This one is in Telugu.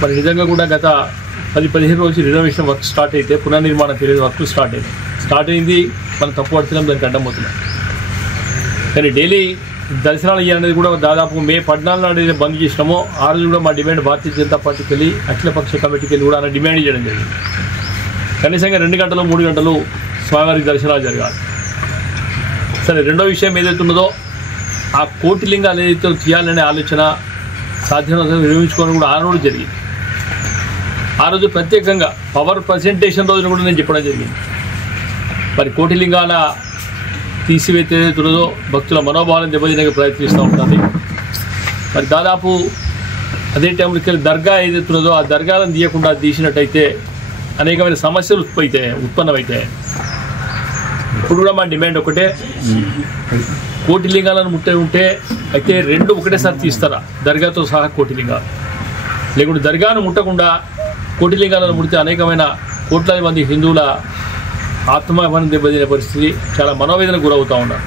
మరి నిజంగా కూడా గత 10-15 రోజులు రినోవేషన్ వర్క్ స్టార్ట్ అయితే పునర్నిర్మాణ పీరియడ్ వర్క్ స్టార్ట్ అయింది. మనం తప్పు పడుతున్నాం, దానికి అడ్డం పోతున్నాం. కానీ డైలీ దర్శనాలు ఇవ్వాలనేది కూడా దాదాపు మే 14 నాడు బంద్ చేసినామో ఆ రోజు కూడా మా డిమాండ్ భారతీయ జనతా పార్టీకి వెళ్ళి అఖిలపక్ష కమిటీకి వెళ్ళి కూడా డిమాండ్ చేయడం జరిగింది. కనీసంగా 2 గంటలు 3 గంటలు స్వామివారికి దర్శనాలు జరగాలి. సరే, రెండో విషయం ఏదైతే ఉన్నదో ఆ కోటిలింగాలు ఏదైతే తీయాలనే ఆలోచన సాధ్యమైనంత నిర్వహించుకోవడం కూడా ఆ రోజు జరిగింది. ఆ రోజు ప్రత్యేకంగా పవర్ ప్రజెంటేషన్ రోజున కూడా నేను చెప్పడం జరిగింది. మరి కోటిలింగాల తీసివేత ఏదైతే ఉన్నదో భక్తుల మనోభావాలను దెబ్బతినక ప్రయత్నిస్తూ ఉంటుంది. మరి దాదాపు అదే టైంలోకి వెళ్ళి దర్గా ఏదైతే ఉన్నదో ఆ దర్గాలను తీయకుండా తీసినట్టయితే అనేకమైన సమస్యలు ఉత్పన్నమవుతాయి. ఇప్పుడు కూడా మా డిమాండ్ ఒకటే, కోటిలింగాలను ఉంటే అయితే 2 ఒకటేసారి తీస్తారా, దర్గాతో సహా కోటిలింగాలు. లేకుంటే దర్గాను ముట్టకుండా కోటిలింగాలను ముడితే అనేకమైన కోట్లాది మంది హిందువుల ఆత్మాభిమానం దెబ్బతినే పరిస్థితి, చాలా మనోవేదనకు గురవుతూ ఉన్నారు.